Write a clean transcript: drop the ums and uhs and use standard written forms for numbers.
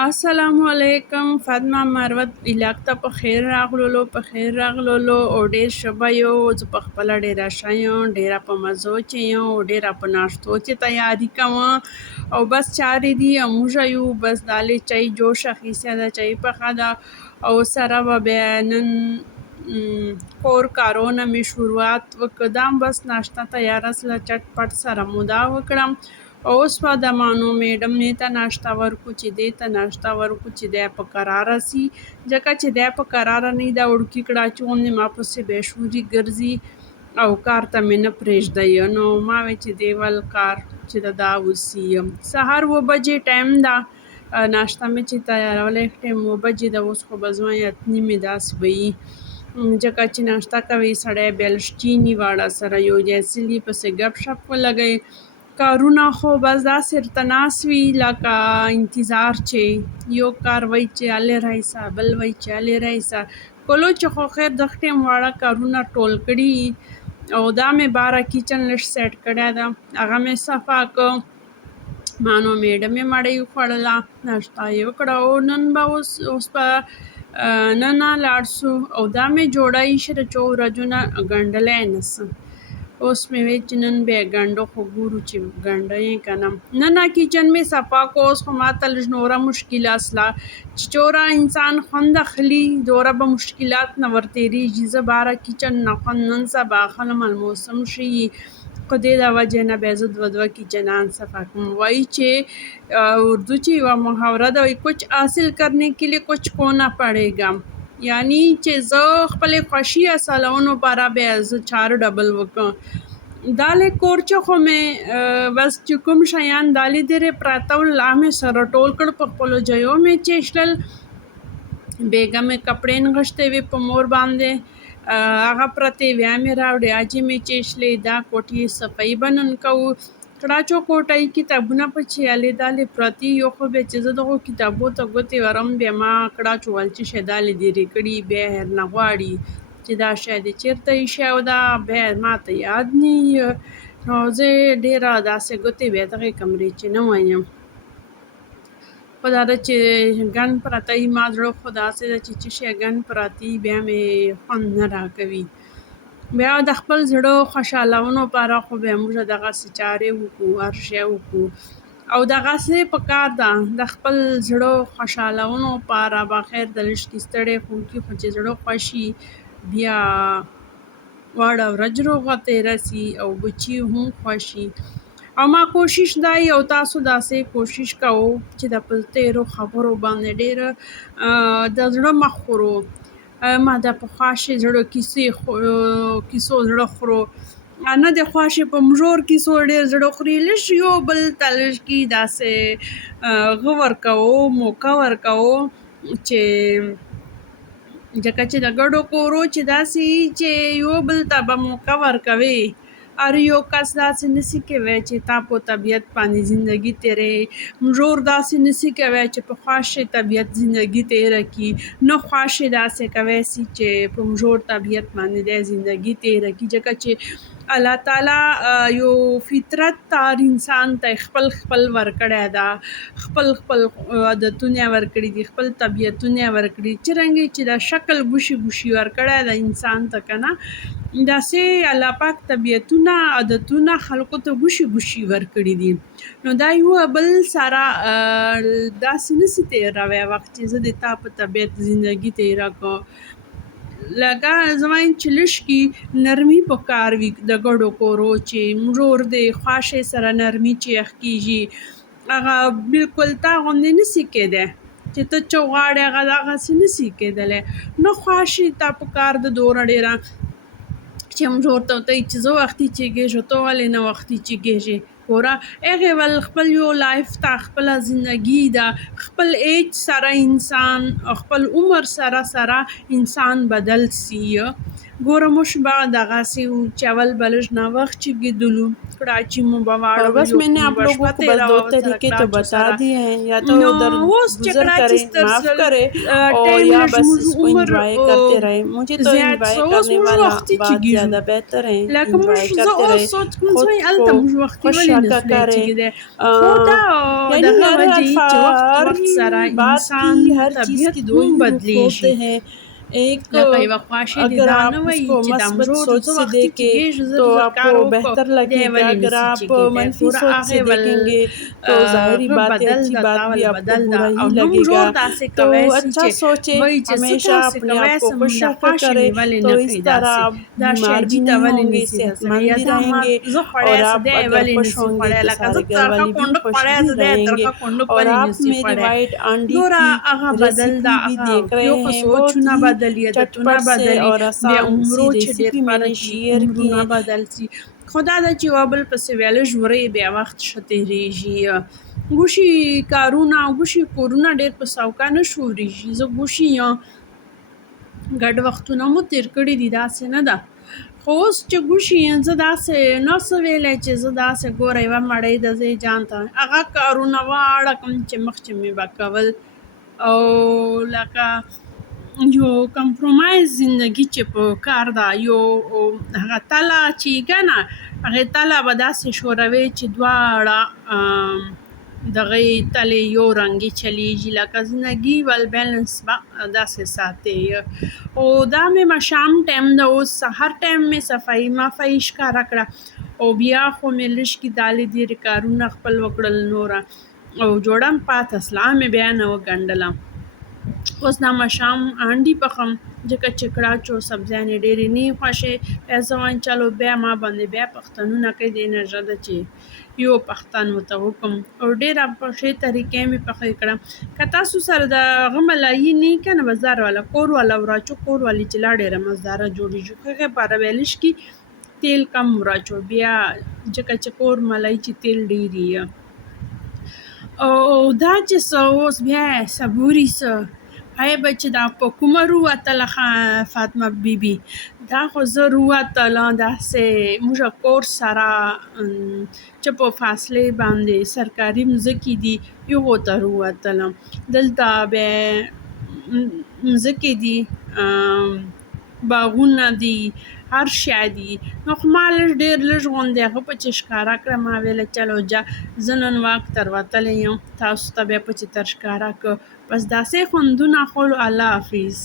असलामुअलैकुम फातिमा مروت ویلاګ ته په خیر راغلولو او ډیر ښه به یو. زه په خپله ډیره ښه یم، ډیره په مزو چې یم او ډیره په ناشتو چې تیاري کوم او بس چارې دي او موږ یو بس دالې چای جوش اخیسته ده، چای پخه ده او سره به بیا نن کور کارونه مې شروعات وکړه. دا هم بس ناشته تیاره سله، چټ پټ سره مو دا وکړم. اوس به د مانو میډم مې ته ناشته ورکو چې دې ته ناشته ورکو چې دی په قراره سي، ځکه چې دی په قراره نه دا وړوکي کړاچي غوندې ما پسې بیا شوري ګرځي او کار ته مې نه پرېږدی. نو ما وی چې دی ول کار چې دا وسي. سهار 7 بجې ټایم ده، ناشته مې چې تیارولی ټایم 7 بجې ده، اوس خو به زما 8:30 داسې به وي، ځکه چې ناشته کوي سړی بیا لږ چیني واړه سره یو ځای سلي پسې ګپ شپ ولګوي. کارونه خو بس داسې ورته ناست وي لکه انتظار چې یو کار وایي چې هلې رایسه، بل وایي چې هلې رایسه. کلو چې خو خیر د ټایم واړه کارونه ټول کړي او دا مې باره کچن لږ سیټ کړی ده، هغه مې صفا کړ. مانو میډم یې مړۍ وخوړله، ناشته یې وکړه او نن به اوس به نن لاړ سو او دا مې جوړه ایښې ده چې ورځو نه ګنډلی نه څه. اوس مې وی چې نن بیا ګنډو خو ګورو چې ګنډه یې که نه. نن کچن مې صفا کو، اوس خو ماته لږ نوره مشکلات سله چې چوره انسان خوند اخلي دوره به مشکلات نه ورتېرېږي. زه باره کچن نه خوند نن سبا اخلم، الموسم ښه وي خو دې د وجې نه بیا زه دوه کچنان صفا کوم. وایي چې اردو چې یوه محاوره ده، وایي کچھ حاصل کرنے کے لیے کچھ کھونا پڑے گا، یعنی چې زه خپلې خوښي اصلولو لپاره بیا زه چاره ډبل وکړم. دالې کور چې خو مې بس چې کوم شیان دالې درې پراته ول هغه مې سره ټول کړ، په خپلو ځایو مې چیشلل. بیګا مې کپړې نغښتې وې په مور باندې، هغه پرتې ویا مې راوړې، اجې مې چیشلې. دا کوټې صفایي به نن کوو. کړاچو کوټۍ کتابونه پکې هلې دالې پرتې، یو خو بیا چې زه دغو کتابو ته ګوتې ورم بیا ما کړاچو ویل چې شی دالې دیرې کړي، بیا هر نه غواړي چې دا شی دې چېرته ایښی او دا بیا ما ته یاد نه وي. نو زه ډېره داسې ګوتې بیا دغې کمرې چې نه وایم. خو دا ده چې ګن پرته وي، ما زړه خو داسې ده چې څه شی ګن پراته وي بیا مې خوند نه راکوي. بیا د خپل زړه خوشحالولو لپاره خو بیا موږ دغسې چارې وکړو، هر شی وکړو او دغسې پکار ده د خپل زړه خوشحالولو لپاره. بخیر د لږکي ستړی خو کي، خو چې زړه خوښ وي بیا واړه ورځ روغه تېره سي او بچي هم خوښ وي. او ما کوشش دا او تاسو داسې کوشش کوو چې د په تېرو خبرو باندې ډېره د زړه مه خورو. ما د پخواشي زړه کیسو زړه خورو، نه د خواشي په مژور کیسو ډېر زړه خوري. لږ یو بل ته لږکي داسې غور کوو، موقع ورکوو چې ځکه چې د ګډو کورو چې داسې چې یو بل ته به موقع ورکوي. هر یو کس داسې نسي کوی چې تا په طبیعت باندې زندگی تېروي، مژور داسې نسي کوی چې په خواشي طبیعت زندگی تېره کړي، نه خواشي داسې کوی سي چې په مژور طبیعت باندې دی زندگی تېره کړي. ځکه چې الله تعالی یو فطرت هر انسان ته خپل ورکړی ده، خپل عادتونه ورکړي دي، خپل طبیعتونه ورکړي، څرنګه چې دا شکل بوشي ورکړی ده انسان ته که نه، داسې الله پاک طبیعتونه عادتونه خلکو ته بوشي ورکړي دي. نو دا یو بل سره داسې نسي تېروی وخت چې زه د تا په طبیعت زندگی تېره کړم. لکه زه وایم چې لږکي نرمي پکار وي د ګډو کورو، چې مژور د خواشۍ سره نرمي چې یخ کېږي هغه بلکل تا غوندې نسي کېدی چې ته څه غواړې هغه دغسې نسي کېدلی. نه خواشي تا پکار ده دومره ډېره چې مژور ته ورته وایي چې زه وختي چېږېږم، ته ولې نه وختي چېږېږې. ګوره هغې ول خپل یو لایف ته خپله زندګي ده، خپل ایج سره انسان خپل عمر سره انسان بدل سي. ګوره موږ به دغسې وو چې اول به لږ ناوخت چېږېدلو، کړاچي مو به और واړول، बस یو मैंने موږ आप به लोगों شپه को बस दो تېروه ورسره तरीके तो کړاچو बता سره. दिए हैं, या तो نو اوس چې गुजर کړاچي करे, ستر माफ سول करे, और ټایم या لږ बस موږ इसको عمر एंजॉय करते रहे. मुझे तो زیات एंजॉय څه اوس करने موږ वाला وختي बात چېږېږو. ज़्यादा बेहतर है. لکه موږ एंजॉय زه करते اوس रहे, سوچ کوم खुद څه को هلته موږ وختي खुश ولې نه रखा سولی करे. چېږېدی، خو دا यानी دغه हर وجې چې हर وخت سره बात انسان की हर चीज़ طبیعت की दो هم ही रूप بدلیږي. होते हैं. एक لکه یوه خواښې دې अगर دا आप نه وایي उसको چې دا مثبत مږور सोच زه से وختي देखें چېږېږي، زر तो زر کار आपको وکړو، बेहतर دی लगेगा. ولې अगर نسي आप چېږېدی. मनफी ګوره सोच هغې से ول देखेंगे तो ज़ाहिरी هغه बात है, بدل अच्छी ده، बात تا भी ول आपको بدل ده. बुरा او ही هم लगेगा. زور داسې तो کوی سي अच्छा چې सोचे, وایي چې زه हमेशा داسې अपने کوی आप को سم، खुश دا रखा خواښې करे, مې ولې तो نه इस کوي तरह داسې، आप دا شی बीमार بھی علي ته नहीं ولې होंगे, نسي رسولی، सेहतमंद یا भी دا ما रहेंगे. زه خوړی और څه आप دی अगर ولې खुश نسي होंगे خوړی، तो لکه सारे زه घर ترخه वाले भी کنډک खुश خوړی ही څه دی रहेंगे. ترخه کنډک और ولې आप نسي मेरी خوړی. वाइट अंडी ګوره की هغه بدل ده، रेसिपी भी هغه देख یو रहे خو हैं. बहुत سوچونه ही بدلي، عادتونه चटपट से بدلي، और بیا आसान عمرو सी چې ډېر रेसिपी فرق मैंने وي शेयर की عمرونه है. بدل سي. خو دا ده چې یوه بل پسې بیا لږ ورې بیا وخت ښه تېرېږي. ګوشي کارونه او ګوشي کورونه ډېر په سوکه نه شورېږي. زه ګوشي ګډ وختونه مو تېر کړي دي، داسې نه ده. خو اوس چې ګوشي یم زه داسې نه څه ویلی چې زه داسې ګوره یوه مړۍ ده زه یې جان ته هغه کارونه واړه کوم چې مخکې مې به کول، او لکه یو کمپرومایز زندگی چې په کار ده، یو هغه تله چې که نه هغې تله به داسې ښوروې چې دواړه دغه یې تلې یو رنګې چلیږي، لکه زندګي ول بیلنس به داسې ساتې. او دا مې ماښام ټایم ده، اوس سهار ټایم مې صفایي مفایي ښکاره کړه، او بیا خو مې لږکې دالې ډېرې کارونه خپل وکړل نوره، او جوړه م پاته سله، مې بیا نه وګنډله. اوس دا ماښام انډي پخم ځکه چې کړاچ او سبزیانې ډېرې نه یې خوښې. بیا زه وایم چلو بیا ما باندې بیا پښتنونه کوي، دې نه ښه ده چې یو پښتن ورته وکړم، او ډېره په ښې طریقې مې پخې کړه. که تاسو سره د هغه ملایي نه وي که نه بازار والا کور والا وراچو، کور والي چې لا ډېره مزداره جوړېږي، خو هغې پاره بیا لږکې تیل کم وراچو، بیا ځکه چې کور ملایي چې تیل ډېر یي. او دا چې څه اوس بیا صبوري څه هی به چې دا په کومه رووتله فاطمه بیبي، دا خو زه رووتله داسې موږه کور سره چې په فاصلې باندې سرکاري مځکې دي هغو ته رووتلم. دلته بیا مځکې دي، باغونه دي، هر شی دي. نو خو ما ډېر لږ غوندې هغه پکې ښکاره کړه، ما ویله چلو زه نن واک تر وتلی یم، تاسو ته بیا پکې تر ښکاره کړه. بس داسې خوندونه خورو. الله حافظ.